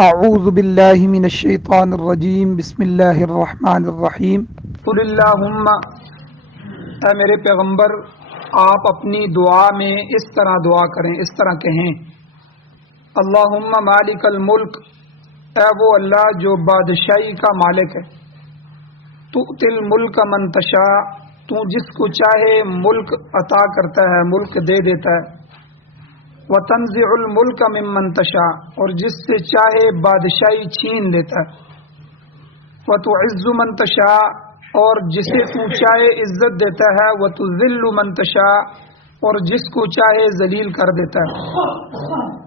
اعوذ باللہ من الشیطان الرجیم بسم اللہ الرحمن الرحیم قل اللہم، اے میرے پیغمبر آپ اپنی دعا میں اس طرح دعا کریں، اس طرح کہیں اللہم مالک الملک، اے وہ اللہ جو بادشاہی کا مالک ہے، تؤتی الملک من تشاء، تو جس کو چاہے ملک عطا کرتا ہے، ملک دے دیتا ہے، وتنزع الملک ممن تشاء، اور جس سے چاہے بادشاہی چھین لیتا ہے، وتعز من تشاء، اور جسے تو چاہے عزت دیتا ہے، وتذل من تشاء، اور جس کو چاہے ذلیل کر دیتا ہے،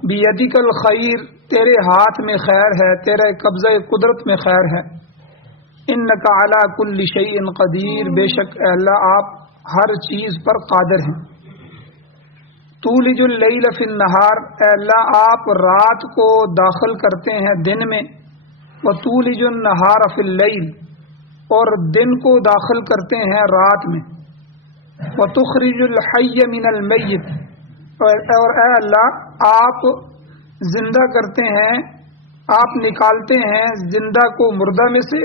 بیدک الخیر، تیرے ہاتھ میں خیر ہے، تیرے قبضہ قدرت میں خیر ہے، انک علی کل شیء قدیر، بے شک اے اللہ آپ ہر چیز پر قادر ہیں، تولج اللیل فی النہار، اے اللہ آپ رات کو داخل کرتے ہیں دن میں، وتولج النہار فی اللیل، اور دن کو داخل کرتے ہیں رات میں، وتخرج الحی من المیت، اور اے اللہ آپ زندہ کرتے ہیں، آپ نکالتے ہیں زندہ کو مردہ میں سے،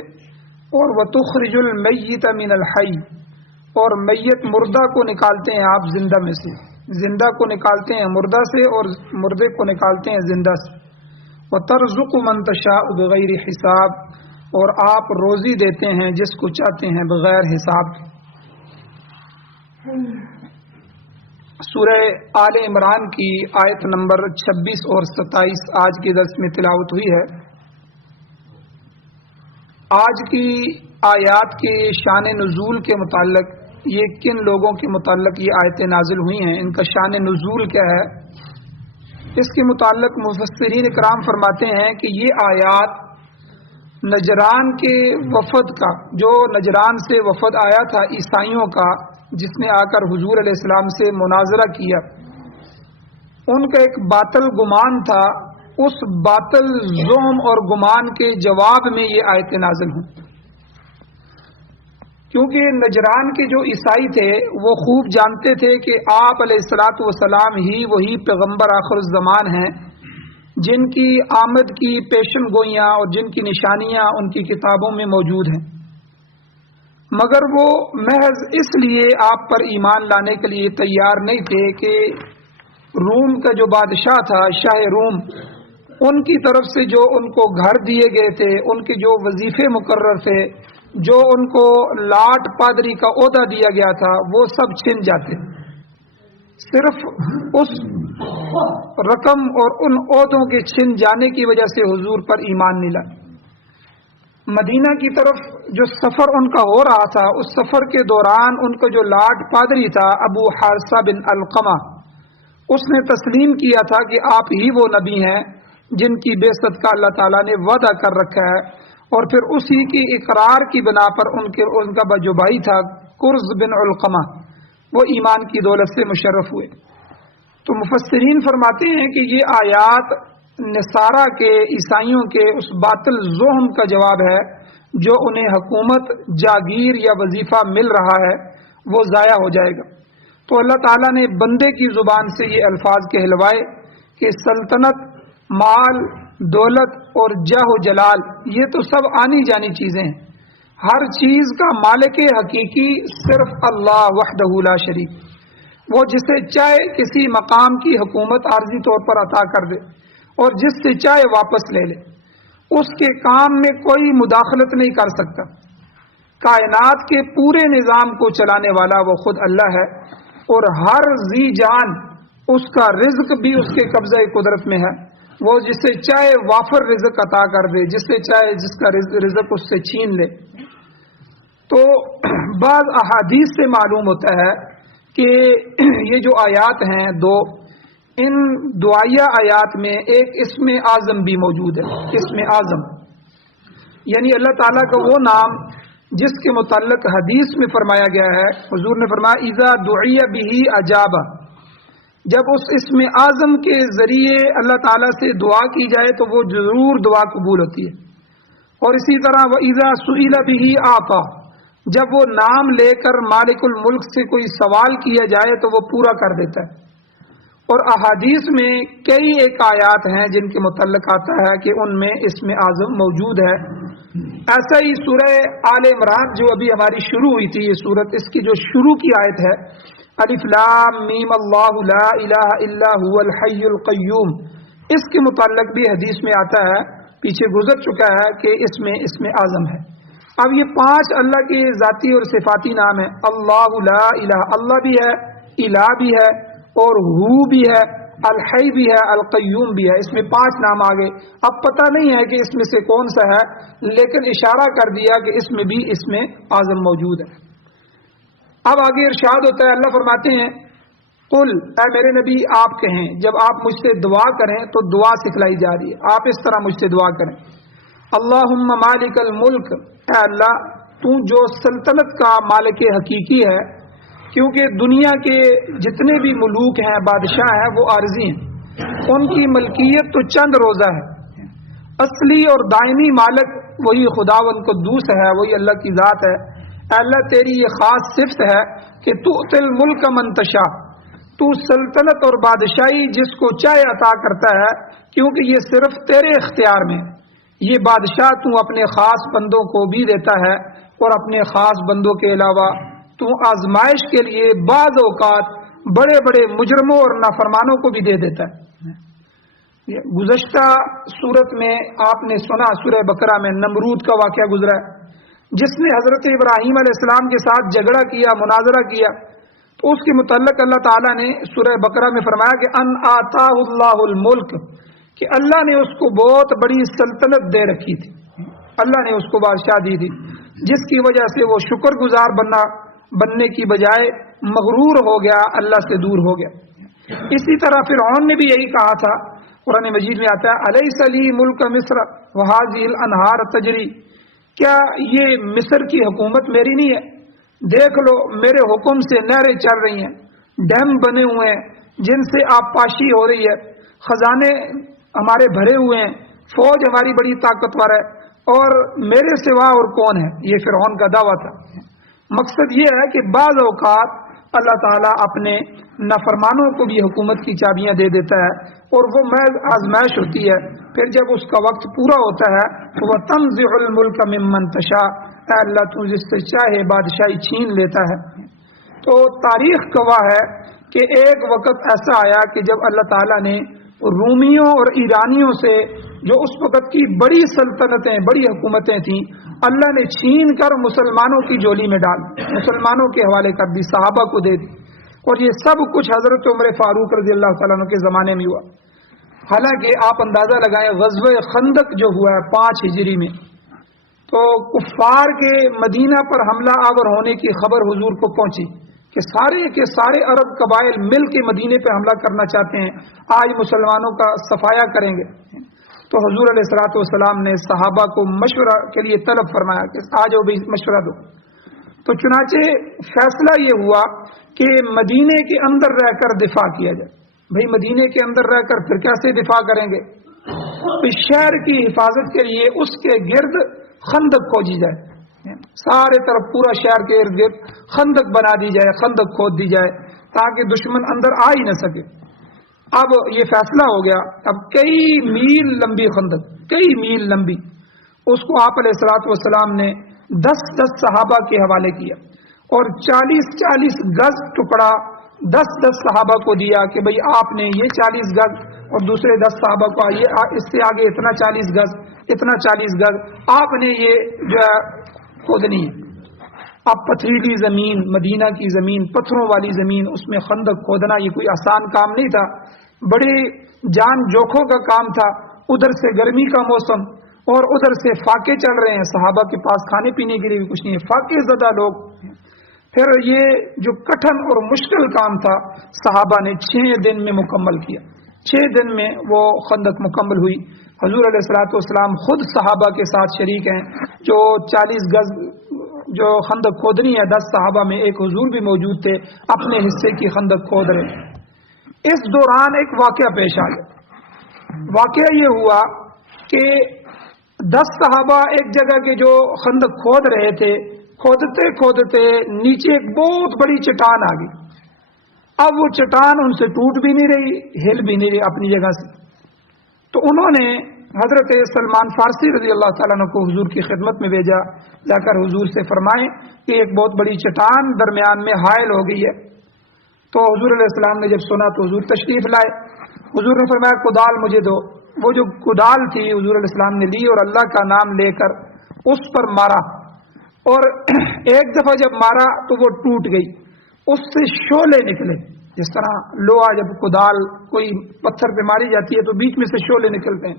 اور وتخرج المیت من الحی، اور میت مردہ کو نکالتے ہیں آپ زندہ میں سے، زندہ کو نکالتے ہیں مردہ سے اور مردے کو نکالتے ہیں زندہ سے، وترزق من تشاء بغیر حساب، اور آپ روزی دیتے ہیں جس کو چاہتے ہیں بغیر حساب۔ سورہ آل عمران کی آیت نمبر 26 اور 27 آج کے درس میں تلاوت ہوئی ہے۔ آج کی آیات کے شان نزول کے متعلق، یہ کن لوگوں کے متعلق یہ آیتیں نازل ہوئی ہیں، ان کا شان نزول کیا ہے، اس کے متعلق مفسرین اکرام فرماتے ہیں کہ یہ آیات نجران کے وفد کا، جو نجران سے وفد آیا تھا عیسائیوں کا، جس نے آ کر حضور علیہ السلام سے مناظرہ کیا، ان کا ایک باطل گمان تھا، اس باطل زعم اور گمان کے جواب میں یہ آیتیں نازل ہوں، کیونکہ نجران کے جو عیسائی تھے وہ خوب جانتے تھے کہ آپ علیہ الصلاۃ والسلام ہی وہی پیغمبر آخر الزمان ہیں جن کی آمد کی پیشن گوئیاں اور جن کی نشانیاں ان کی کتابوں میں موجود ہیں، مگر وہ محض اس لیے آپ پر ایمان لانے کے لیے تیار نہیں تھے کہ روم کا جو بادشاہ تھا، شاہ روم، ان کی طرف سے جو ان کو گھر دیے گئے تھے، ان کے جو وظیفے مقرر تھے، جو ان کو لاٹ پادری کا عہدہ دیا گیا تھا، وہ سب چھن جاتے، صرف اس رقم اور ان عہدوں کے چھن جانے کی وجہ سے حضور پر ایمان نہیں لائے۔ مدینہ کی طرف جو سفر ان کا ہو رہا تھا، اس سفر کے دوران ان کا جو لاٹ پادری تھا ابو حارثہ بن علقمہ، اس نے تسلیم کیا تھا کہ آپ ہی وہ نبی ہیں جن کی بعثت کا اللہ تعالیٰ نے وعدہ کر رکھا ہے، اور پھر اسی کی اقرار کی بنا پر ان کا جو بھائی تھا کرز بن علقمہ، وہ ایمان کی دولت سے مشرف ہوئے۔ تو مفسرین فرماتے ہیں کہ یہ آیات نصارہ کے، عیسائیوں کے اس باطل زعم کا جواب ہے جو انہیں حکومت، جاگیر یا وظیفہ مل رہا ہے وہ ضائع ہو جائے گا، تو اللہ تعالیٰ نے بندے کی زبان سے یہ الفاظ کہلوائے کہ سلطنت، مال، دولت اور جاہ و جلال یہ تو سب آنی جانی چیزیں ہیں، ہر چیز کا مالک حقیقی صرف اللہ وحدہ لا شریک، وہ جسے چاہے کسی مقام کی حکومت عارضی طور پر عطا کر دے اور جس سے چاہے واپس لے لے، اس کے کام میں کوئی مداخلت نہیں کر سکتا۔ کائنات کے پورے نظام کو چلانے والا وہ خود اللہ ہے، اور ہر ذی جان اس کا رزق بھی اس کے قبضہ قدرت میں ہے، وہ جسے چاہے وافر رزق عطا کر دے، جس سے چاہے جس کا رزق اس سے چھین لے۔ تو بعض احادیث سے معلوم ہوتا ہے کہ یہ جو آیات ہیں دو، ان دعائیہ آیات میں ایک اسم اعظم بھی موجود ہے، اسم اعظم یعنی اللہ تعالیٰ کا وہ نام جس کے متعلق حدیث میں فرمایا گیا ہے، حضور نے فرمایا اذا دعی بہ اجاب، جب اس اسم اعظم کے ذریعے اللہ تعالیٰ سے دعا کی جائے تو وہ ضرور دعا قبول ہوتی ہے، اور اسی طرح وَإِذَا سُئِلَ بِهِ أَعْطَى، جب وہ نام لے کر مالک الملک سے کوئی سوال کیا جائے تو وہ پورا کر دیتا ہے، اور احادیث میں کئی ایک آیات ہیں جن کے متعلق آتا ہے کہ ان میں اسم اعظم موجود ہے. ایسا ہی سورہ آل عمران جو ابھی ہماری شروع ہوئی تھی یہ سورت، اس کی جو شروع کی آیت ہے الف لام میم اللہ لا الہ الا هو الحی القیوم، اس کے متعلق بھی حدیث میں آتا ہے، پیچھے گزر چکا ہے کہ اس میں اسم اعظم ہے. اب یہ 5 اللہ کے ذاتی اور صفاتی نام ہیں. اللہ لا الہ، اللہ بھی ہے، الہ بھی ہے، اور ہو بھی ہے، الحی بھی ہے، القیوم بھی ہے. اس میں 5 نام آ گئے. اب پتہ نہیں ہے کہ اس میں سے کون سا ہے، لیکن اشارہ کر دیا کہ اس میں بھی اسم اعظم موجود ہے. اب آگے ارشاد ہوتا ہے، اللہ فرماتے ہیں قل، اے میرے نبی آپ کہیں، جب آپ مجھ سے دعا کریں تو دعا سکھلائی جا رہی ہے، آپ اس طرح مجھ سے دعا کریں. اللہم مالک الملک، اے اللہ تو جو سلطنت کا مالک حقیقی ہے، کیونکہ دنیا کے جتنے بھی ملوک ہیں، بادشاہ ہیں، وہ عارضی ہیں، ان کی ملکیت تو چند روزہ ہے. اصلی اور دائمی مالک وہی خداوند قدوس ہے، وہی اللہ کی ذات ہے. اے اللہ تیری یہ خاص صفت ہے کہ تؤتی الملک من تشاء، تو سلطنت اور بادشاہی جس کو چاہے عطا کرتا ہے، کیونکہ یہ صرف تیرے اختیار میں. یہ بادشاہ تو اپنے خاص بندوں کو بھی دیتا ہے، اور اپنے خاص بندوں کے علاوہ تو آزمائش کے لیے بعض اوقات بڑے بڑے مجرموں اور نافرمانوں کو بھی دے دیتا ہے. گزشتہ صورت میں آپ نے سنا، سورہ بقرہ میں نمرود کا واقعہ گزرا ہے، جس نے حضرت ابراہیم علیہ السلام کے ساتھ جھگڑا کیا، مناظرہ کیا. تو اس کے متعلق اللہ تعالیٰ نے سورہ بقرہ میں فرمایا کہ ان آتاہ اللہ الملک، کہ اللہ نے اس کو بہت بڑی سلطنت دے رکھی تھی، اللہ نے اس کو بادشاہ دی تھی، جس کی وجہ سے وہ شکر گزار بننے کی بجائے مغرور ہو گیا، اللہ سے دور ہو گیا. اسی طرح فرعون نے بھی یہی کہا تھا، قرآن مجید میں آتا ہے الیس لی ملک مصر وہذہ الانہار تجری، کیا یہ مصر کی حکومت میری نہیں ہے؟ دیکھ لو میرے حکم سے نہریں چل رہی ہیں، ڈیم بنے ہوئے ہیں جن سے آبپاشی ہو رہی ہے، خزانے ہمارے بھرے ہوئے ہیں، فوج ہماری بڑی طاقتور ہے، اور میرے سوا اور کون ہے. یہ فرعون کا دعویٰ تھا. مقصد یہ ہے کہ بعض اوقات اللہ تعالیٰ اپنے نافرمانوں کو بھی حکومت کی چابیاں دے دیتا ہے، اور وہ محض آزمائش ہوتی ہے. پھر جب اس کا وقت پورا ہوتا ہے تو وہ تنزع الملک ممن تشاء، اے اللہ تو جس سے چاہے بادشاہی چھین لیتا ہے. تو تاریخ گواہ ہے کہ ایک وقت ایسا آیا کہ جب اللہ تعالیٰ نے رومیوں اور ایرانیوں سے جو اس وقت کی بڑی سلطنتیں، بڑی حکومتیں تھیں، اللہ نے چھین کر مسلمانوں کی جولی میں ڈال، مسلمانوں کے حوالے کر دی، صحابہ کو دے دی. اور یہ سب کچھ حضرت عمر فاروق رضی اللہ تعالیٰ عنہ کے زمانے میں ہوا. حالانکہ آپ اندازہ لگائیں غزوہ خندق جو ہوا ہے 5 ہجری میں، تو کفار کے مدینہ پر حملہ آور ہونے کی خبر حضور کو پہنچی کہ سارے کے سارے عرب قبائل مل کے مدینے پہ حملہ کرنا چاہتے ہیں، آج مسلمانوں کا صفایا کریں گے. تو حضور علیہ الصلوۃ والسلام نے صحابہ کو مشورہ کے لیے طلب فرمایا کہ آج بھی مشورہ دو. تو چنانچہ فیصلہ یہ ہوا کہ مدینے کے اندر رہ کر دفاع کیا جائے. بھئی مدینے کے اندر رہ کر پھر کیسے دفاع کریں گے؟ شہر کی حفاظت کے لیے اس کے گرد خندق کھودی جائے، سارے طرف پورا شہر کے ارد گرد خندق بنا دی جائے، خندق کھود دی جائے تاکہ دشمن اندر آ ہی نہ سکے. اب یہ فیصلہ ہو گیا. اب کئی میل لمبی خندق، کئی میل لمبی، اس کو آپ علیہ الصلوۃ والسلام نے 10 صحابہ کے حوالے کیا، اور 40 گز ٹکڑا 10 صحابہ کو دیا کہ بھئی آپ نے یہ 40 گز، اور دوسرے 10 صحابہ کو یہ اس سے آگے اتنا 40 گز، اتنا 40 گز آپ نے یہ جو ہے کھودنی ہے. اب پتھریلی زمین، مدینہ کی زمین، پتھروں والی زمین، اس میں خندق کھودنا یہ کوئی آسان کام نہیں تھا، بڑے جان جوکھوں کا کام تھا. ادھر سے گرمی کا موسم اور ادھر سے فاقے چل رہے ہیں، صحابہ کے پاس کھانے پینے کے لیے بھی کچھ نہیں ہے، فاقے زدہ لوگ. پھر یہ جو کٹھن اور مشکل کام تھا صحابہ نے 6 دن میں مکمل کیا. 6 دن میں وہ خندق مکمل ہوئی. حضور علیہ الصلوۃ والسلام خود صحابہ کے ساتھ شریک ہیں. جو 40 گز جو خندق کھودنی ہے، 10 صحابہ میں ایک حضور بھی موجود تھے، اپنے حصے کی خندق کھود رہے. اس دوران ایک واقعہ پیش آ گیا. واقعہ یہ ہوا کہ 10 صحابہ ایک جگہ کے جو خندق کھود رہے تھے، کھودتے کھودتے نیچے ایک بہت بڑی چٹان آ گئی. اب وہ چٹان ان سے ٹوٹ بھی نہیں رہی، ہل بھی نہیں رہی اپنی جگہ سے. تو انہوں نے حضرت سلمان فارسی رضی اللہ تعالیٰ عنہ کو حضور کی خدمت میں بھیجا، جا کر حضور سے فرمائیں کہ ایک بہت بڑی چٹان درمیان میں حائل ہو گئی ہے. تو حضور علیہ السلام نے جب سنا تو حضور تشریف لائے. حضور نے فرمایا کدال مجھے دو. وہ جو کدال تھی حضور علیہ السلام نے لی اور اللہ کا نام لے کر اس پر مارا، اور ایک دفعہ جب مارا تو وہ ٹوٹ گئی، اس سے شعلے نکلے. جس طرح لوہا جب کدال کوئی پتھر پہ ماری جاتی ہے تو بیچ میں سے شعلے نکلتے ہیں.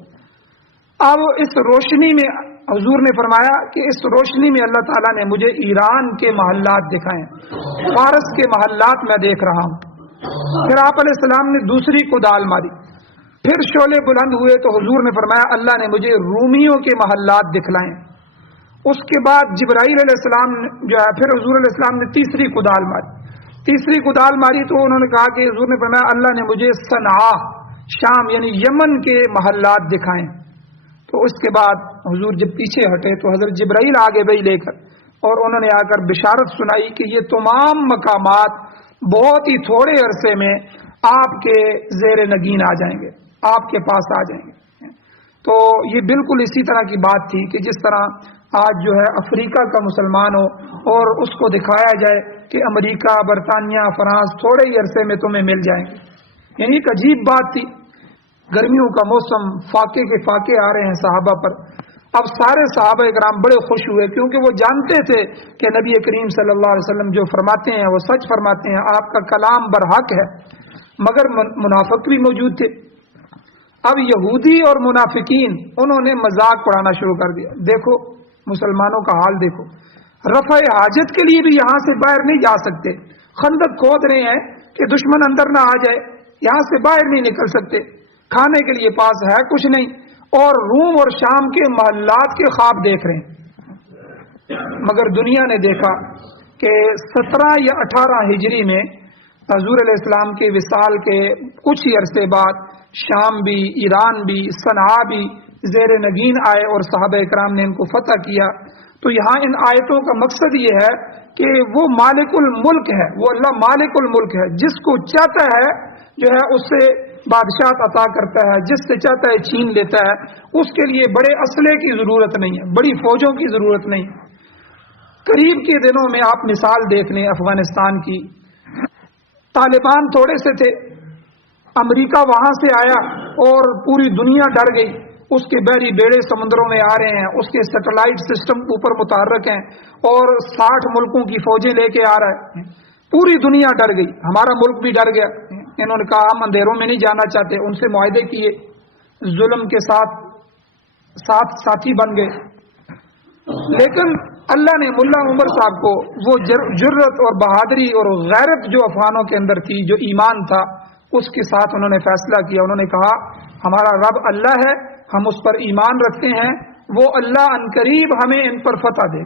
اب اس روشنی میں حضور نے فرمایا کہ اس روشنی میں اللہ تعالیٰ نے مجھے ایران کے محلات دکھائے، فارس کے محلات میں دیکھ رہا ہوں. پھر آپ علیہ السلام نے دوسری کدال ماری، پھر شعلے بلند ہوئے تو حضور نے فرمایا اللہ نے مجھے رومیوں کے محلات دکھلائے. اس کے بعد جبرائیل علیہ السلام جو ہے، پھر حضور علیہ السلام نے تیسری کدال ماری. تیسری کدال ماری تو انہوں نے کہا کہ حضور نے فرمایا اللہ نے مجھے صنعاء شام یعنی یمن کے محلات دکھائے. تو اس کے بعد حضور جب پیچھے ہٹے تو حضرت جبرائیل آگے بھائی لے کر، اور انہوں نے آ کر بشارت سنائی کہ یہ تمام مقامات بہت ہی تھوڑے عرصے میں آپ کے زیر نگین آ جائیں گے، آپ کے پاس آ جائیں گے. تو یہ بالکل اسی طرح کی بات تھی کہ جس طرح آج جو ہے افریقہ کا مسلمان ہو اور اس کو دکھایا جائے کہ امریکہ، برطانیہ، فرانس تھوڑے ہی عرصے میں تمہیں مل جائیں گے. یعنی ایک عجیب بات تھی. گرمیوں کا موسم، فاقے کے فاقے آ رہے ہیں صحابہ پر. اب سارے صحابہ اکرام بڑے خوش ہوئے کیونکہ وہ جانتے تھے کہ نبی کریم صلی اللہ علیہ وسلم جو فرماتے ہیں وہ سچ فرماتے ہیں، آپ کا کلام برحق ہے. مگر منافق بھی موجود تھے. اب یہودی اور منافقین انہوں نے مذاق اڑانا شروع کر دیا. دیکھو مسلمانوں کا حال دیکھو، رفع حاجت کے لیے بھی یہاں سے باہر نہیں جا سکتے، خندق کھود رہے ہیں کہ دشمن اندر نہ آ جائے، یہاں سے باہر نہیں نکل سکتے، کھانے کے لیے پاس ہے کچھ نہیں، اور روم اور شام کے محلات کے خواب دیکھ رہے ہیں. مگر دنیا نے دیکھا کہ 17 یا 18 ہجری میں حضور علیہ السلام کے وصال کے کچھ ہی عرصے بعد شام بھی، ایران بھی، صنعاء بھی زیر نگین آئے اور صحابہ اکرام نے ان کو فتح کیا. تو یہاں ان آیتوں کا مقصد یہ ہے کہ وہ مالک الملک ہے، وہ اللہ مالک الملک ہے، جس کو چاہتا ہے جو ہے اس سے بادشاہت عطا کرتا ہے، جس سے چاہتا ہے چھین لیتا ہے. اس کے لیے بڑے اسلحے کی ضرورت نہیں ہے، بڑی فوجوں کی ضرورت نہیں. قریب کے دنوں میں آپ مثال دیکھ لیں افغانستان کی. طالبان تھوڑے سے تھے، امریکہ وہاں سے آیا اور پوری دنیا ڈر گئی. اس کے بحری بیڑے سمندروں میں آ رہے ہیں، اس کے سیٹلائٹ سسٹم اوپر متحرک ہیں اور 60 ملکوں کی فوجیں لے کے آ رہا ہے. پوری دنیا ڈر گئی، ہمارا ملک بھی ڈر گیا. انہوں نے کہا ہم اندھیروں میں نہیں جانا چاہتے. ان سے معاہدے کیے، ظلم کے ساتھ ساتھی بن گئے. لیکن اللہ نے ملا عمر صاحب کو وہ جرت اور بہادری اور غیرت جو افغانوں کے اندر تھی، جو ایمان تھا، اس کے ساتھ انہوں نے فیصلہ کیا. انہوں نے کہا ہمارا رب اللہ ہے، ہم اس پر ایمان رکھتے ہیں، وہ اللہ عنقریب ہمیں ان پر فتح دے.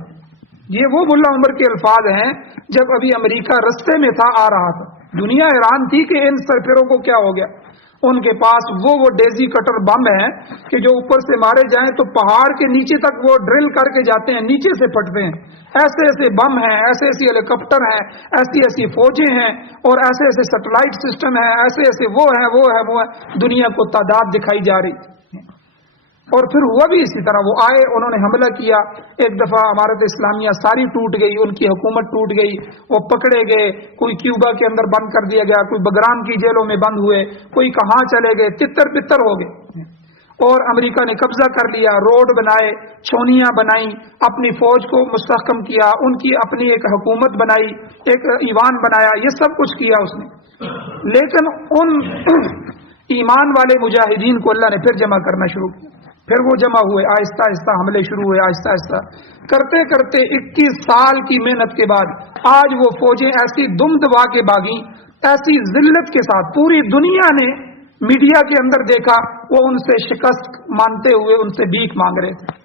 یہ وہ ملا عمر کے الفاظ ہیں جب ابھی امریکہ رستے میں تھا، آ رہا تھا. دنیا حیران تھی کہ ان سرفروں کو کیا ہو گیا. ان کے پاس وہ ڈیزی کٹر بم ہیں کہ جو اوپر سے مارے جائیں تو پہاڑ کے نیچے تک وہ ڈرل کر کے جاتے ہیں، نیچے سے پھٹتے ہیں. ایسے ایسے بم ہیں، ایسے ایسے ہیلی کاپٹر ہیں، ایسی ایسی فوجیں ہیں، اور ایسے ایسے سیٹلائٹ سسٹم ہیں، ایسے ایسے وہ ہے. دنیا کو تعداد دکھائی جا رہی تھی. اور پھر ہوا بھی اسی طرح. وہ آئے، انہوں نے حملہ کیا. ایک دفعہ امارت اسلامیہ ساری ٹوٹ گئی، ان کی حکومت ٹوٹ گئی، وہ پکڑے گئے. کوئی کیوبا کے اندر بند کر دیا گیا، کوئی بگرام کی جیلوں میں بند ہوئے، کوئی کہاں چلے گئے، تتر بتر ہو گئے. اور امریکہ نے قبضہ کر لیا، روڈ بنائے، چھونیاں بنائیں، اپنی فوج کو مستحکم کیا، ان کی اپنی ایک حکومت بنائی، ایک ایوان بنایا. یہ سب کچھ کیا اس نے. لیکن ان ایمان والے مجاہدین کو اللہ نے پھر جمع کرنا شروع کیا. پھر وہ جمع ہوئے، آہستہ آہستہ حملے شروع ہوئے. آہستہ آہستہ کرتے کرتے 21 سال کی محنت کے بعد آج وہ فوجیں ایسی دم دبا کے بھاگیں، ایسی ذلت کے ساتھ. پوری دنیا نے میڈیا کے اندر دیکھا، وہ ان سے شکست مانتے ہوئے ان سے بھیک مانگ رہے تھے.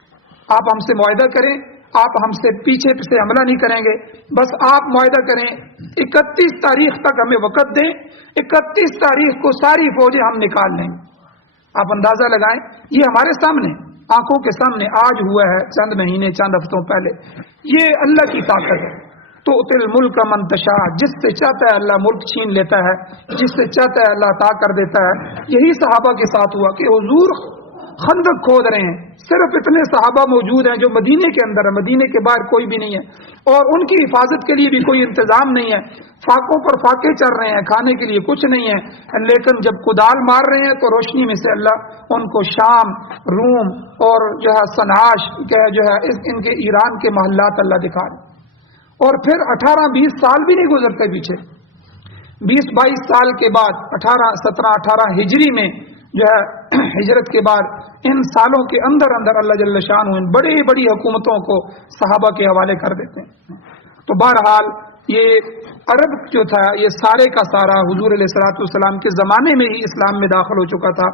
آپ ہم سے معاہدہ کریں، آپ ہم سے پیچھے سے حملہ نہیں کریں گے، بس آپ معاہدہ کریں، 31 تاریخ تک ہمیں وقت دیں، 31 تاریخ کو ساری فوجیں ہم نکال لیں گے. آپ اندازہ لگائیں، یہ ہمارے سامنے آنکھوں کے سامنے آج ہوا ہے، چند مہینے چند ہفتوں پہلے. یہ اللہ کی طاقت ہے. تو تل ملک من تشاء، جس سے چاہتا ہے اللہ ملک چھین لیتا ہے، جس سے چاہتا ہے اللہ عطا کر دیتا ہے۔ یہی صحابہ کے ساتھ ہوا کہ حضور خندق کھود رہے ہیں، صرف اتنے صحابہ موجود ہیں جو مدینے کے اندر ہے، مدینے کے باہر کوئی بھی نہیں ہے، اور ان کی حفاظت کے لیے بھی کوئی انتظام نہیں ہے، فاقوں پر فاقے چڑھ رہے ہیں، کھانے کے لیے کچھ نہیں ہے، لیکن جب کدال مار رہے ہیں تو روشنی میں سے اللہ ان کو شام، روم اور جو ہے صنعاش جو ہے ان کے ایران کے محلات اللہ دکھا رہے ہیں۔ اور پھر 18-20 سال بھی نہیں گزرتے پیچھے، 20-22 سال کے بعد 17-18 ہجری میں جو ہے ہجرت کے بعد ان سالوں کے اندر اللہ جل شانہ ان بڑی بڑی حکومتوں کو صحابہ کے حوالے کر دیتے ہیں۔ تو بہرحال یہ عرب جو تھا یہ سارے کا سارا حضور علیہ الصلوۃ والسلام کے زمانے میں ہی اسلام میں داخل ہو چکا تھا،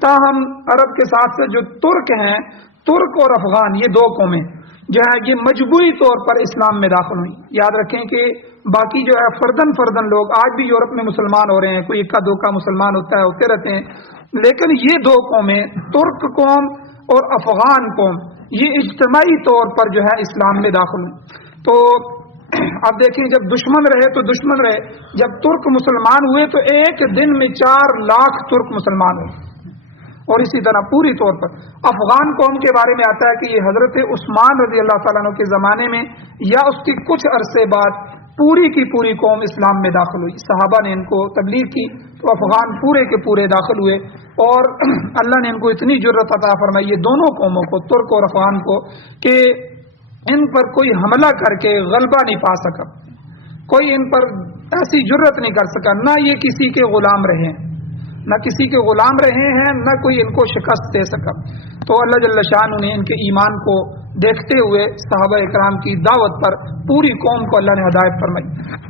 تاہم عرب کے ساتھ جو ترک ہیں، ترک اور افغان، یہ دو قومیں جو ہے یہ مجموعی طور پر اسلام میں داخل ہوئی۔ یاد رکھیں کہ باقی جو ہے فردن لوگ آج بھی یورپ میں مسلمان ہو رہے ہیں، کوئی اکا دوکا مسلمان ہوتا ہے، ہوتے رہتے ہیں، لیکن یہ دو قومیں ترک قوم اور افغان قوم یہ اجتماعی طور پر جو ہے اسلام میں داخل ہوئی۔ تو اب دیکھیں جب دشمن رہے تو دشمن رہے، جب ترک مسلمان ہوئے تو ایک دن میں 4 لاکھ ترک مسلمان ہوئے، اور اسی طرح پوری طور پر افغان قوم کے بارے میں آتا ہے کہ یہ حضرت عثمان رضی اللہ تعالیٰ عنہ کے زمانے میں یا اس کے کچھ عرصے بعد پوری کی پوری قوم اسلام میں داخل ہوئی، صحابہ نے ان کو تبلیغ کی تو افغان پورے کے پورے داخل ہوئے، اور اللہ نے ان کو اتنی جرت عطا فرمائی یہ دونوں قوموں کو، ترک اور افغان کو، کہ ان پر کوئی حملہ کر کے غلبہ نہیں پا سکا، کوئی ان پر ایسی جرت نہیں کر سکا، نہ یہ کسی کے غلام رہے ہیں، نہ کسی کے غلام رہے ہیں، نہ کوئی ان کو شکست دے سکا۔ تو اللہ جل شانہ نے ان کے ایمان کو دیکھتے ہوئے صحابہ اکرام کی دعوت پر پوری قوم کو اللہ نے ہدایت فرمائی۔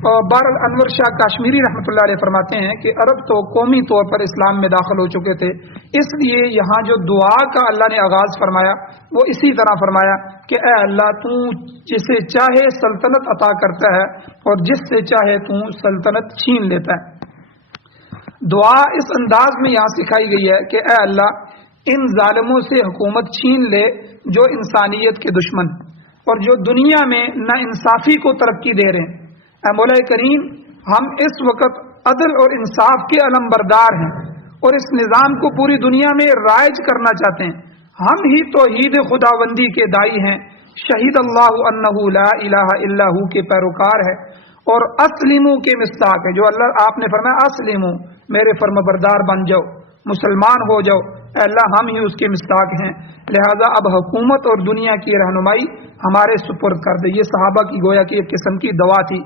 اور بہرحال انور شاہ کاشمیری رحمۃ اللہ علیہ فرماتے ہیں کہ عرب تو قومی طور پر اسلام میں داخل ہو چکے تھے، اس لیے یہاں جو دعا کا اللہ نے آغاز فرمایا وہ اسی طرح فرمایا کہ اے اللہ تو جسے چاہے سلطنت عطا کرتا ہے اور جس سے چاہے تو سلطنت چھین لیتا ہے۔ دعا اس انداز میں یہاں سکھائی گئی ہے کہ اے اللہ ان ظالموں سے حکومت چھین لے جو انسانیت کے دشمن اور جو دنیا میں نا انصافی کو ترقی دے رہے ہیں۔ اے مولا کریم ہم اس وقت عدل اور انصاف کے علمبردار ہیں اور اس نظام کو پوری دنیا میں رائج کرنا چاہتے ہیں، ہم ہی توحید خداوندی کے دائی ہیں، شہید اللہ انہ لا الہ الا ہو کے پیروکار ہے، اور اسلمو کے مستاق ہے، جو اللہ آپ نے فرمایا اسلمو میرے فرمانبردار بن جاؤ، مسلمان ہو جاؤ، اے اللہ ہم ہی اس کے مستاق ہیں، لہذا اب حکومت اور دنیا کی رہنمائی ہمارے سپرد کر دے۔ یہ صحابہ کی گویا کی ایک قسم کی دعا تھی۔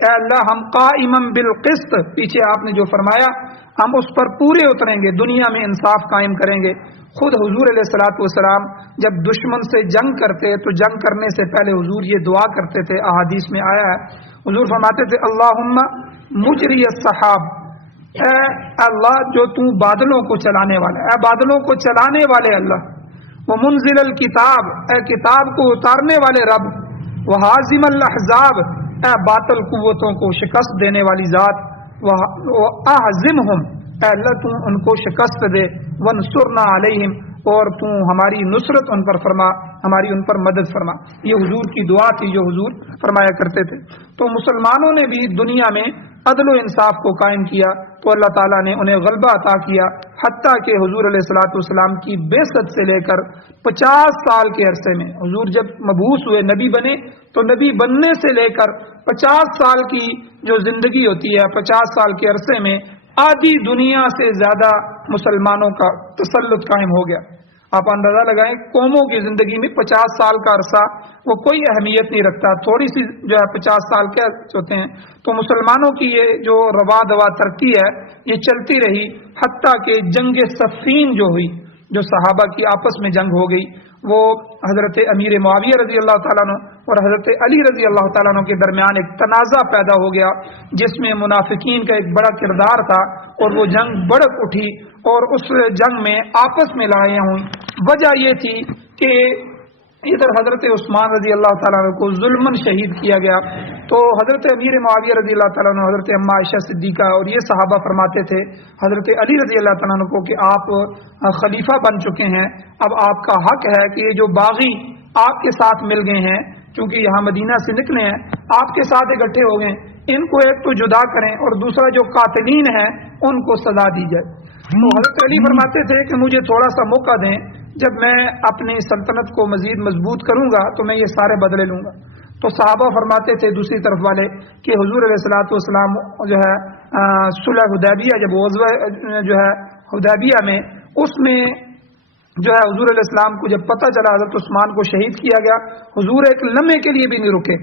اے اللہ ہم قائما بالقسط، پیچھے آپ نے جو فرمایا ہم اس پر پورے اتریں گے، دنیا میں انصاف قائم کریں گے۔ خود حضور علیہ الصلوۃ والسلام جب دشمن سے جنگ کرتے تو جنگ کرنے سے پہلے حضور یہ دعا کرتے تھے، احادیث میں آیا ہے، حضور فرماتے تھے اللہم مجری السحاب، اے اللہ جو تو بادلوں کو چلانے والا، اے بادلوں کو چلانے والے اللہ، وہ منزل الکتاب، اے کتاب کو اتارنے والے رب، وہ حازم الاحزاب، اے باطل قوتوں کو شکست دینے والی ذات، وہ احزمہم، اے اللہ تو ان کو شکست دے، وانصرنا علیہم، اور تو ہماری نصرت ان پر فرما، ہماری ان پر مدد فرما۔ یہ حضور کی دعا تھی جو حضور فرمایا کرتے تھے۔ تو مسلمانوں نے بھی دنیا میں عدل و انصاف کو قائم کیا تو اللہ تعالیٰ نے انہیں غلبہ عطا کیا، حتیٰ کہ حضور علیہ الصلوۃ والسلام کی بعثت سے لے کر 50 سال کے عرصے میں، حضور جب مبعوث ہوئے نبی بنے تو نبی بننے سے لے کر 50 سال کی جو زندگی ہوتی ہے، 50 سال کے عرصے میں آدھی دنیا سے زیادہ مسلمانوں کا تسلط قائم ہو گیا۔ آپ اندازہ لگائیں قوموں کی زندگی میں 50 سال کا عرصہ وہ کوئی اہمیت نہیں رکھتا، تھوڑی سی جو ہے 50 سال کیا ہوتے ہیں۔ تو مسلمانوں کی یہ جو روا دوا ترقی ہے یہ چلتی رہی، حتیٰ کہ جنگ صفین جو ہوئی، جو صحابہ کی آپس میں جنگ ہو گئی، وہ حضرت امیر معاویہ رضی اللہ تعالیٰ عنہ اور حضرت علی رضی اللہ تعالیٰ عنہ کے درمیان ایک تنازع پیدا ہو گیا، جس میں منافقین کا ایک بڑا کردار تھا، اور وہ جنگ بڑک اٹھی اور اس جنگ میں آپس میں لڑائیاں ہوئیں۔ وجہ یہ تھی کہ ادھر حضرت عثمان رضی اللہ تعالیٰ عنہ کو ظلماً شہید کیا گیا، تو حضرت امیر معاویہ رضی اللہ تعالیٰ عنہ، حضرت اما عائشہ صدیقہ اور یہ صحابہ فرماتے تھے حضرت علی رضی اللہ تعالیٰ عنہ کو کہ آپ خلیفہ بن چکے ہیں، اب آپ کا حق ہے کہ یہ جو باغی آپ کے ساتھ مل گئے ہیں چونکہ یہاں مدینہ سے نکلے ہیں آپ کے ساتھ اکٹھے ہو گئے, ان کو ایک تو جدا کریں اور دوسرا جو قاتلین ہیں ان کو سزا دی جائے. تو حضرت علی فرماتے تھے کہ مجھے تھوڑا سا موقع دیں, جب میں اپنی سلطنت کو مزید مضبوط کروں گا تو میں یہ سارے بدلے لوں گا. تو صحابہ فرماتے تھے دوسری طرف والے کہ حضور علیہ الصلوۃ والسلام جو ہے صلح حدیبیہ, جب غزوہ جو ہے حدیبیہ میں, اس میں جو ہے حضور علیہ السلام کو جب پتہ چلا حضرت عثمان کو شہید کیا گیا, حضور ایک لمحے کے لیے بھی نہیں رکے.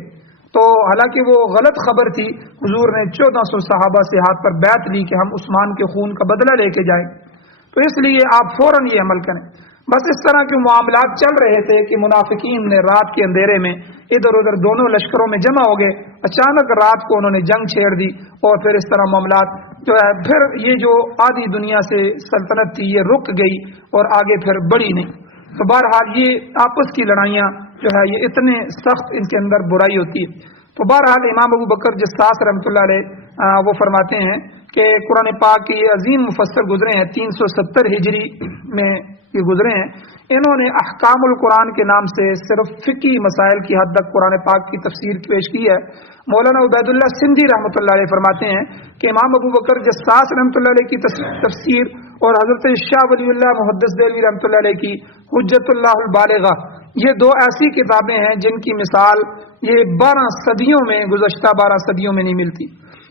تو حالانکہ وہ غلط خبر تھی, حضور نے 1400 صحابہ سے ہاتھ پر بیعت لی کہ ہم عثمان کے خون کا بدلہ لے کے جائیں. تو اس لیے آپ فوراً یہ عمل کریں. بس اس طرح کے معاملات چل رہے تھے کہ منافقین نے رات کے اندھیرے میں ادھر ادھر دونوں لشکروں میں جمع ہو گئے. اچانک رات کو انہوں نے جنگ چھیڑ دی اور پھر اس طرح معاملات جو ہے, پھر یہ جو آدھی دنیا سے سلطنت تھی یہ رک گئی اور آگے پھر بڑھی نہیں. تو بہرحال یہ آپس کی لڑائیاں جو ہے یہ اتنے سخت ان کے اندر برائی ہوتی ہے. تو بہرحال امام ابو بکر جساس رحمۃ اللہ علیہ وہ فرماتے ہیں کہ قرآن پاک کے یہ عظیم مفسر گزرے ہیں, 370 ہجری میں یہ گزرے ہیں. انہوں نے احکام القرآن کے نام سے صرف فقہی مسائل کی حد تک قرآن پاک کی تفسیر پیش کی ہے. مولانا عبید اللہ سندھی رحمۃ اللہ علیہ فرماتے ہیں کہ امام ابو بکر جساس رحمۃ اللہ علیہ کی تفسیر اور حضرت شاہ ولی اللہ محدث دہلوی رحمۃ اللہ علیہ کی حجت اللہ البالغہ, یہ دو ایسی کتابیں ہیں جن کی مثال یہ 12 صدیوں میں, گزشتہ 12 صدیوں میں نہیں ملتی.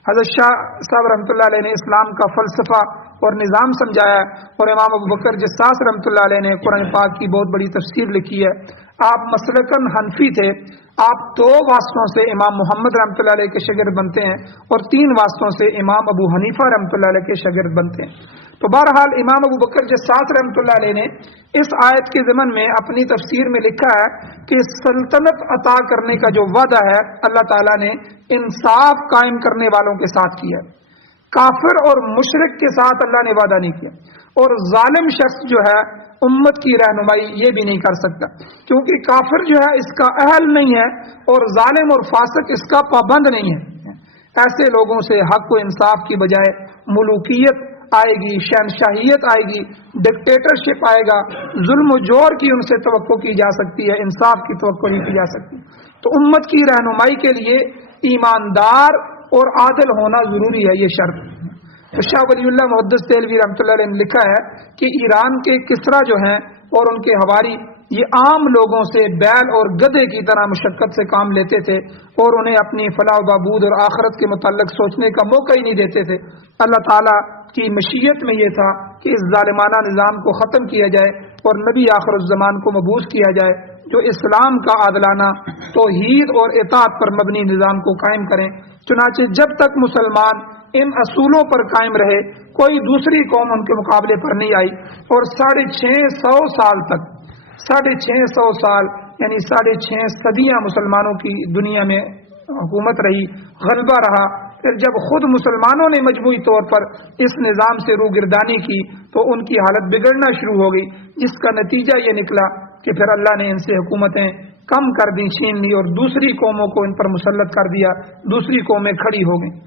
حضرت شاہ صاحب رحمۃ اللہ علیہ نے اسلام کا فلسفہ اور نظام سمجھایا اور امام ابو بکر جساس رحمۃ اللہ علیہ نے قرآن پاک کی بہت بڑی تفسیر لکھی ہے. آپ مسلکن حنفی تھے. آپ 2 واسطوں سے امام محمد رحمۃ اللہ علیہ کے شاگرد بنتے ہیں اور 3 واسطوں سے امام ابو حنیفہ رحمۃ اللہ علیہ کے شاگرد بنتے ہیں. تو بہرحال امام ابو بکر جساس رحمۃ اللہ علیہ نے اس آیت کے ضمن میں اپنی تفسیر میں لکھا ہے کہ سلطنت عطا کرنے کا جو وعدہ ہے اللہ تعالیٰ نے انصاف قائم کرنے والوں کے ساتھ کیا. کافر اور مشرک کے ساتھ اللہ نے وعدہ نہیں کیا. اور ظالم شخص جو ہے امت کی رہنمائی یہ بھی نہیں کر سکتا, کیونکہ کافر جو ہے اس کا اہل نہیں ہے اور ظالم اور فاسق اس کا پابند نہیں ہے. ایسے لوگوں سے حق و انصاف کی بجائے ملوکیت آئے گی, شہنشاہیت آئے گی, ڈکٹیٹرشپ آئے گا, ظلم و جور کی ان سے توقع کی جا سکتی ہے, انصاف کی توقع نہیں کی جا سکتی. تو امت کی رہنمائی کے لیے ایماندار اور عادل ہونا ضروری ہے, یہ شرط. تو شاہ ولی اللہ محدث دہلوی رحمۃ اللہ علیہ نے لکھا ہے کہ ایران کے کسرا جو ہیں اور ان کے حواری یہ عام لوگوں سے بیل اور گدھے کی طرح مشقت سے کام لیتے تھے اور انہیں اپنی فلاح و بہبود اور آخرت کے متعلق سوچنے کا موقع ہی نہیں دیتے تھے. اللہ تعالیٰ کی مشیت میں یہ تھا کہ اس ظالمانہ نظام کو ختم کیا جائے اور نبی آخر الزمان کو مبعوث کیا جائے جو اسلام کا عادلانہ توحید اور اطاعت پر مبنی نظام کو قائم کریں. چنانچہ جب تک مسلمان ان اصولوں پر قائم رہے کوئی دوسری قوم ان کے مقابلے پر نہیں آئی. اور 650 سال تک 650 سال یعنی 6.5 صدیاں مسلمانوں کی دنیا میں حکومت رہی, غلبہ رہا. پھر جب خود مسلمانوں نے مجموعی طور پر اس نظام سے روگردانی کی تو ان کی حالت بگڑنا شروع ہو گئی, جس کا نتیجہ یہ نکلا کہ پھر اللہ نے ان سے حکومتیں کم کر دی, چھین لی اور دوسری قوموں کو ان پر مسلط کر دیا, دوسری قومیں کھڑی ہو گئیں.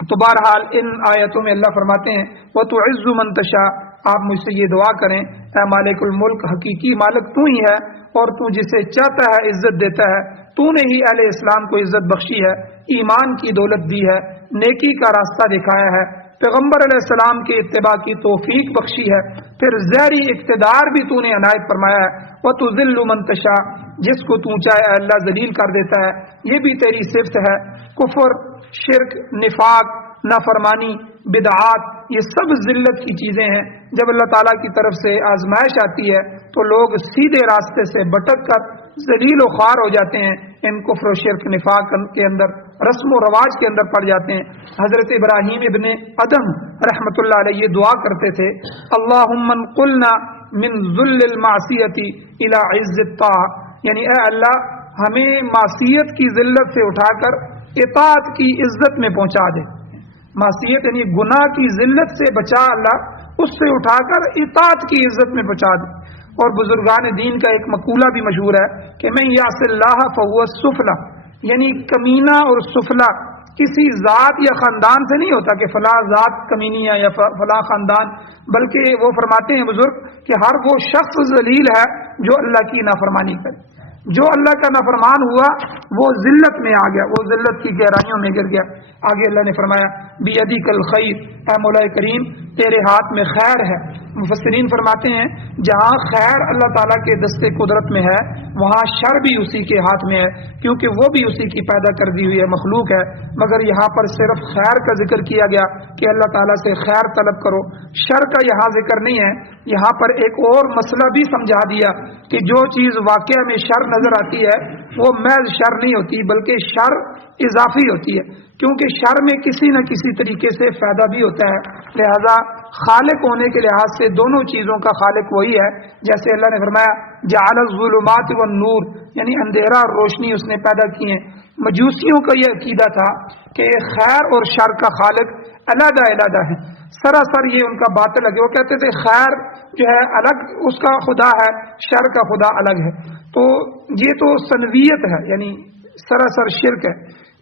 تو بہرحال ان آیتوں میں اللہ فرماتے ہیں وَتُعِزُّ مَن تَشَاءُ, آپ مجھ سے یہ دعا کریں اے مالک الملک, حقیقی مالک تو ہی ہے اور تو جسے چاہتا ہے عزت دیتا ہے. تو نے ہی اہل اسلام کو عزت بخشی ہے, ایمان کی دولت دی ہے, نیکی کا راستہ دکھایا ہے, پیغمبر علیہ السلام کے اتباع کی توفیق بخشی ہے, پھر ظاہری اقتدار بھی تو نے عنایت فرمایا ہے. وَتُذِلُّ مَن تَشَاءُ, جس کو تو چاہے اللہ ذلیل کر دیتا ہے, یہ بھی تیری صفت ہے. کفر, شرک, نفاق, نافرمانی, بدعات, یہ سب ذلت کی چیزیں ہیں. جب اللہ تعالیٰ کی طرف سے آزمائش آتی ہے تو لوگ سیدھے راستے سے بھٹک کر ذلیل و خوار ہو جاتے ہیں, ان کفر و شرک نفاق کے اندر, رسم و رواج کے اندر پڑ جاتے ہیں. حضرت ابراہیم ابن ادم رحمۃ اللہ علیہ یہ دعا کرتے تھے اللہم انقلنا من ذل المعصیت الی عز الطاعہ, یعنی اے اللہ ہمیں معصیت کی ذلت سے اٹھا کر اطاعت کی عزت میں پہنچا دے. معصیت یعنی گناہ کی ذلت سے بچا اللہ, اس سے اٹھا کر اطاعت کی عزت میں پہنچا دے. اور بزرگان دین کا ایک مقولہ بھی مشہور ہے کہ من یعص اللہ فہو السفلی, یعنی کمینہ اور سفلا کسی ذات یا خاندان سے نہیں ہوتا کہ فلاں ذات کمینی ہے یا فلاں خاندان, بلکہ وہ فرماتے ہیں بزرگ کہ ہر وہ شخص ذلیل ہے جو اللہ کی نافرمانی کرے. جو اللہ کا نافرمان ہوا وہ ذلت میں آ گیا، وہ ذلت کی گہرائیوں میں گر گیا۔ آگے اللہ نے فرمایا بیدک الخیر، اے مولا کریم تیرے ہاتھ میں خیر ہے۔ مفسرین فرماتے ہیں جہاں خیر اللہ تعالیٰ کے دستے قدرت میں ہے وہاں شر بھی اسی کے ہاتھ میں ہے، کیونکہ وہ بھی اسی کی پیدا کر دی ہوئی ہے، مخلوق ہے۔ مگر یہاں پر صرف خیر کا ذکر کیا گیا کہ اللہ تعالیٰ سے خیر طلب کرو، شر کا یہاں ذکر نہیں ہے۔ یہاں پر ایک اور مسئلہ بھی سمجھا دیا کہ جو چیز واقعہ میں شر نظر آتی ہے وہ محض شر نہیں ہوتی بلکہ شر اضافی ہوتی ہے، کیونکہ شر میں کسی نہ کسی طریقے سے فائدہ بھی ہوتا ہے۔ لہذا خالق ہونے کے لحاظ سے دونوں چیزوں کا خالق وہی ہے، جیسے اللہ نے فرمایا جعل الظلمات والنور، یعنی اندھیرا اور روشنی اس نے پیدا کی ہیں۔ مجوسیوں کا یہ عقیدہ تھا کہ خیر اور شر کا خالق علیحدہ علیحدہ ہے، سراسر یہ ان کا باطل ہے۔ وہ کہتے تھے خیر جو ہے الگ اس کا خدا ہے، شر کا خدا الگ ہے، تو یہ تو سنویت ہے، یعنی سراسر شرک ہے۔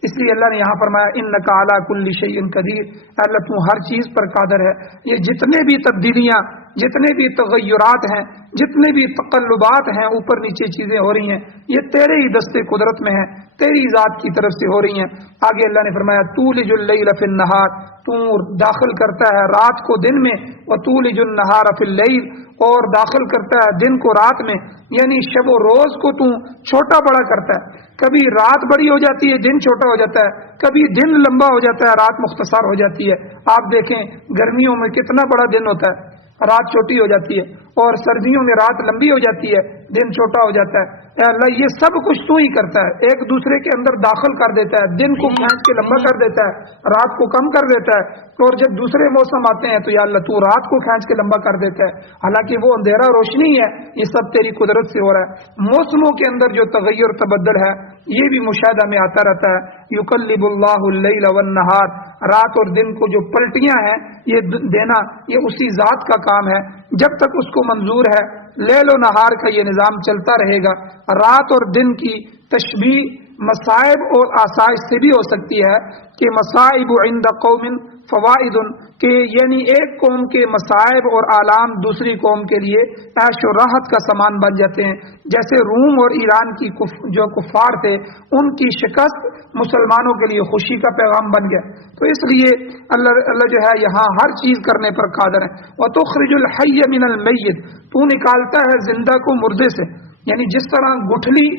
اس لیے اللہ نے یہاں فرمایا انک علی کل شیء قدیر، اللہ تو ہر چیز پر قادر ہے۔ یہ جتنے بھی تبدیلیاں، جتنے بھی تغیرات ہیں، جتنے بھی تقلبات ہیں، اوپر نیچے چیزیں ہو رہی ہیں، یہ تیرے ہی دستے قدرت میں ہیں، تیری ذات کی طرف سے ہو رہی ہیں۔ آگے اللہ نے فرمایا تولج اللیل فی النہار، تو داخل کرتا ہے رات کو دن میں، وتولج النہار فی اللیل، اور داخل کرتا ہے دن کو رات میں، یعنی شب و روز کو تو چھوٹا بڑا کرتا ہے۔ کبھی رات بڑی ہو جاتی ہے، دن چھوٹا ہو جاتا ہے، کبھی دن لمبا ہو جاتا ہے، رات مختصر ہو جاتی ہے۔ آپ دیکھیں گرمیوں میں کتنا بڑا دن ہوتا ہے، رات چھوٹی ہو جاتی ہے، اور سردیوں میں رات لمبی ہو جاتی ہے، دن چھوٹا ہو جاتا ہے۔ اے اللہ یہ سب کچھ تو ہی کرتا ہے، ایک دوسرے کے اندر داخل کر دیتا ہے، دن کو کھینچ کے لمبا کر دیتا ہے، رات کو کم کر دیتا ہے، اور جب دوسرے موسم آتے ہیں تو یا اللہ تو رات کو کھینچ کے لمبا کر دیتا ہے، حالانکہ وہ اندھیرا روشنی ہے، یہ سب تیری قدرت سے ہو رہا ہے۔ موسموں کے اندر جو تغیر تبدل ہے یہ بھی مشاہدہ میں آتا رہتا ہے۔ یقلب اللہ اللیل والنہار، رات اور دن کو جو پلٹیاں ہیں یہ دینا، یہ اسی ذات کا کام ہے، جب تک اس کو منظور ہے لیل و نہار کا یہ نظام چلتا رہے گا۔ رات اور دن کی تشبیہ مصائب اور آسائش سے بھی ہو سکتی ہے کہ مصائب عند قوم فوائد، کہ یعنی ایک قوم کے مصائب اور آلام دوسری قوم کے لیے عیش و راحت کا سامان بن جاتے ہیں، جیسے روم اور ایران کی جو کفار تھے ان کی شکست مسلمانوں کے لیے خوشی کا پیغام بن گیا۔ تو اس لیے اللہ جو ہے یہاں ہر چیز کرنے پر قادر ہے۔ وَتُخْرِجُ الْحَيَّ مِنَ الْمَيِّتِ، تو نکالتا ہے زندہ کو مردے سے، یعنی جس طرح گٹھلی،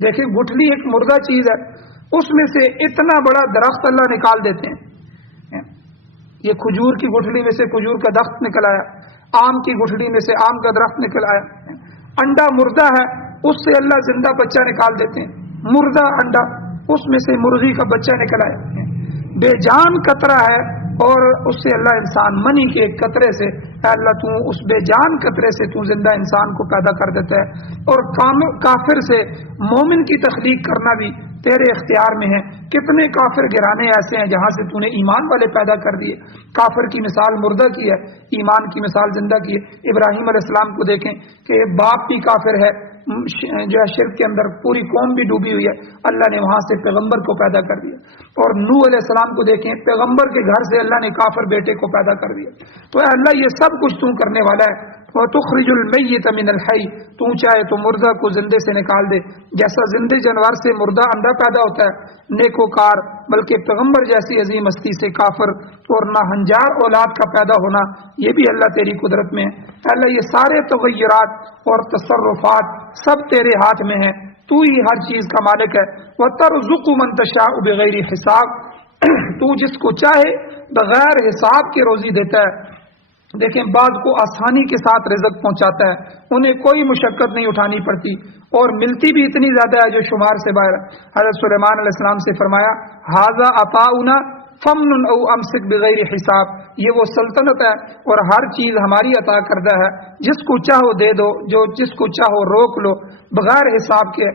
دیکھیں گٹھلی ایک مردہ چیز ہے، اس میں سے اتنا بڑا درخت اللہ نکال دیتے ہیں۔ یہ کھجور کی گٹھلی میں سے کھجور کا درخت نکل آیا، آم کی گٹھلی میں سے آم کا درخت نکل آیا۔ انڈا مردہ ہے، اس سے اللہ زندہ بچہ نکال دیتے ہیں، مردہ انڈا، اس میں سے مرغی کا بچہ نکل آیا۔ بے جان قطرہ ہے اور اس سے اللہ انسان منی کے قطرے سے، اے اللہ تو اس بے جان قطرے سے تو زندہ انسان کو پیدا کر دیتا ہے۔ اور کافر سے مومن کی تخلیق کرنا بھی تیرے اختیار میں ہے۔ کتنے کافر گرانے ایسے ہیں جہاں سے تو نے ایمان والے پیدا کر دیے۔ کافر کی مثال مردہ کی ہے، ایمان کی مثال زندہ کی ہے۔ ابراہیم علیہ السلام کو دیکھیں کہ باپ بھی کافر ہے، جو ہے شرک کے اندر پوری قوم بھی ڈوبی ہوئی ہے، اللہ نے وہاں سے پیغمبر کو پیدا کر دیا۔ اور نوح علیہ السلام کو دیکھیں، پیغمبر کے گھر سے اللہ نے کافر بیٹے کو پیدا کر دیا۔ تو اے اللہ یہ سب کچھ تو کرنے والا ہے۔ وَتُخْرِجُ الْمَيِّتَ مِنَ الْحَيِّ، تو چاہے تو مردہ کو زندے سے نکال دے، جیسا زندے جانور سے مردہ اندھا پیدا ہوتا ہے۔ نیکوکار بلکہ پیغمبر جیسی عظیم ہستی سے کافر اور ناہنجار اولاد کا پیدا ہونا، یہ بھی اللہ تیری قدرت میں ہے۔ اللہ یہ سارے تغیرات اور تصرفات سب تیرے ہاتھ میں ہیں، تو ہی ہر چیز کا مالک ہے۔ وَتَرْزُقُ مَن تَشَاءُ بِغَيْرِ حساب، تو جس کو چاہے بغیر حساب کے روزی دیتا ہے۔ دیکھیں بعض کو آسانی کے ساتھ رزق پہنچاتا ہے، انہیں کوئی مشقت نہیں اٹھانی پڑتی، اور ملتی بھی اتنی زیادہ ہے جو شمار سے باہر۔ حضرت سلیمان علیہ السلام سے فرمایا ھذا عطاؤنا فمن او امسک بغیر حساب، یہ وہ سلطنت ہے اور ہر چیز ہماری عطا کردہ ہے، جس کو چاہو دے دو، جو جس کو چاہو روک لو، بغیر حساب کے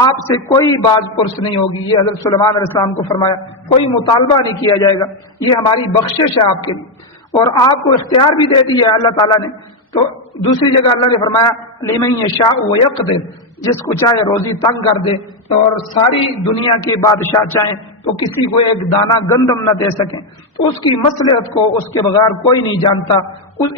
آپ سے کوئی باز پرس نہیں ہوگی۔ یہ حضرت سلیمان علیہ السلام کو فرمایا، کوئی مطالبہ نہیں کیا جائے گا، یہ ہماری بخشش ہے آپ کے لیے، اور آپ کو اختیار بھی دے دیا ہے اللہ تعالیٰ نے۔ تو دوسری جگہ اللہ نے فرمایا لمن یشاء ویقدر، جس کو چاہے روزی تنگ کر دے، اور ساری دنیا کے بادشاہ چاہیں تو کسی کو ایک دانہ گندم نہ دے سکیں، تو اس کی مصلحت کو اس کے بغیر کوئی نہیں جانتا۔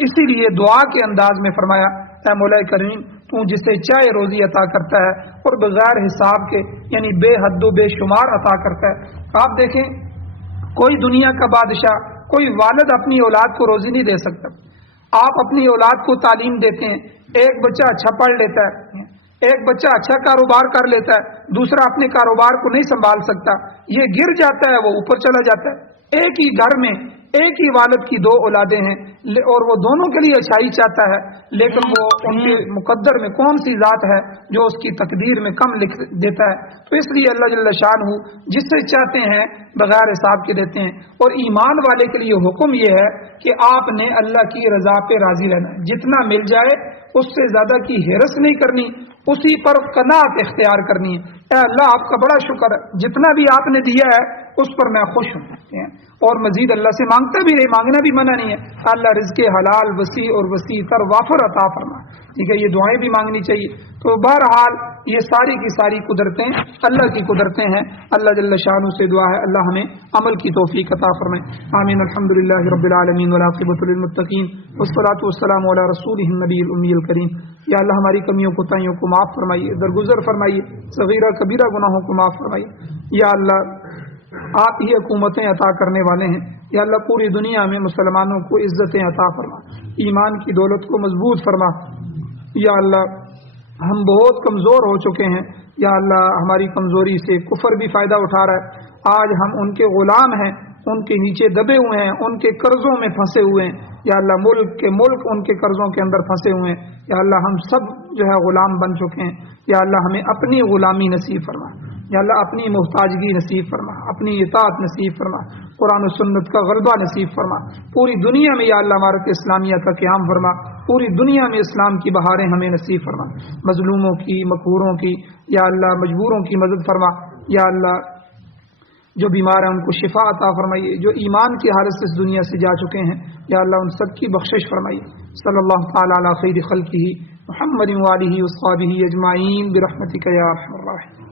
اسی لیے دعا کے انداز میں فرمایا اے مولا کریم تو جسے چاہے روزی عطا کرتا ہے اور بغیر حساب کے یعنی بے حد و بے شمار عطا کرتا ہے۔ آپ دیکھیں کوئی دنیا کا بادشاہ، کوئی والد اپنی اولاد کو روزی نہیں دے سکتا۔ آپ اپنی اولاد کو تعلیم دیتے ہیں، ایک بچہ اچھا پڑھ لیتا ہے، ایک بچہ اچھا کاروبار کر لیتا ہے، دوسرا اپنے کاروبار کو نہیں سنبھال سکتا، یہ گر جاتا ہے، وہ اوپر چلا جاتا ہے۔ ایک ہی گھر میں ایک ہی والد کی دو اولادیں ہیں اور وہ دونوں کے لیے اچھائی چاہتا ہے، لیکن وہ ان کے مقدر میں کون سی ذات ہے جو اس کی تقدیر میں کم لکھ دیتا ہے؟ تو اس لیے اللہ جل شانہ جس سے چاہتے ہیں بغیر حساب کے دیتے ہیں۔ اور ایمان والے کے لیے حکم یہ ہے کہ آپ نے اللہ کی رضا پہ راضی رہنا ہے، جتنا مل جائے اس سے زیادہ کی ہرس نہیں کرنی، اسی پر قناعت اختیار کرنی ہے۔ اے اللہ آپ کا بڑا شکر ہے، جتنا بھی آپ نے دیا ہے اس پر میں خوش ہوں، اور مزید اللہ سے مانگتا بھی نہیں، مانگنا بھی منع نہیں ہے۔ اللہ رزق حلال وسیع اور وسیع تر وافر عطا فرما، ٹھیک ہے، یہ دعائیں بھی مانگنی چاہیے۔ تو بہرحال یہ ساری کی ساری قدرتیں اللہ کی قدرتیں ہیں۔ اللہ جل شانہ سے دعا ہے اللہ ہمیں عمل کی توفیق عطا فرمائے، آمین۔ الحمدللہ رب العالمین والعاقبۃ للمتقین والصلاۃ والسلام علی رسولہ النبی الامی الکریم۔ یا اللہ ہماری کمیوں کوتاہیوں کو معاف فرمائیے، درگزر فرمائیے، صغیرہ کبیرہ گناہوں کو معاف فرمائیے۔ یا اللہ آپ ہی حکومتیں عطا کرنے والے ہیں، یا اللہ پوری دنیا میں مسلمانوں کو عزتیں عطا فرما، ایمان کی دولت کو مضبوط فرما۔ یا اللہ ہم بہت کمزور ہو چکے ہیں، یا اللہ ہماری کمزوری سے کفر بھی فائدہ اٹھا رہا ہے، آج ہم ان کے غلام ہیں، ان کے نیچے دبے ہوئے ہیں، ان کے قرضوں میں پھنسے ہوئے ہیں، یا اللہ ملک ان کے قرضوں کے اندر پھنسے ہوئے ہیں، یا اللہ ہم سب جو ہے غلام بن چکے ہیں، یا اللہ ہمیں اپنی غلامی نصیب فرما، یا اللہ اپنی محتاجگی نصیب فرما، اپنی اطاعت نصیب فرما، قرآن و سنت کا غلبہ نصیب فرما، پوری دنیا میں یا اللہ عمارت اسلامیہ کا قیام فرما، پوری دنیا میں اسلام کی بہاریں ہمیں نصیب فرما، مظلوموں کی، مقہوروں کی، یا اللہ مجبوروں کی مدد فرما، یا اللہ جو بیمار ہیں ان کو شفا عطا فرمائیے، جو ایمان کی حالت سے اس دنیا سے جا چکے ہیں یا اللہ ان سب کی بخشش فرمائیے۔ صلی اللہ تعالی علی خیر خلقہ محمد و آلہ و صحبہ اجمعین برحمتک یا ارحم الراحمین۔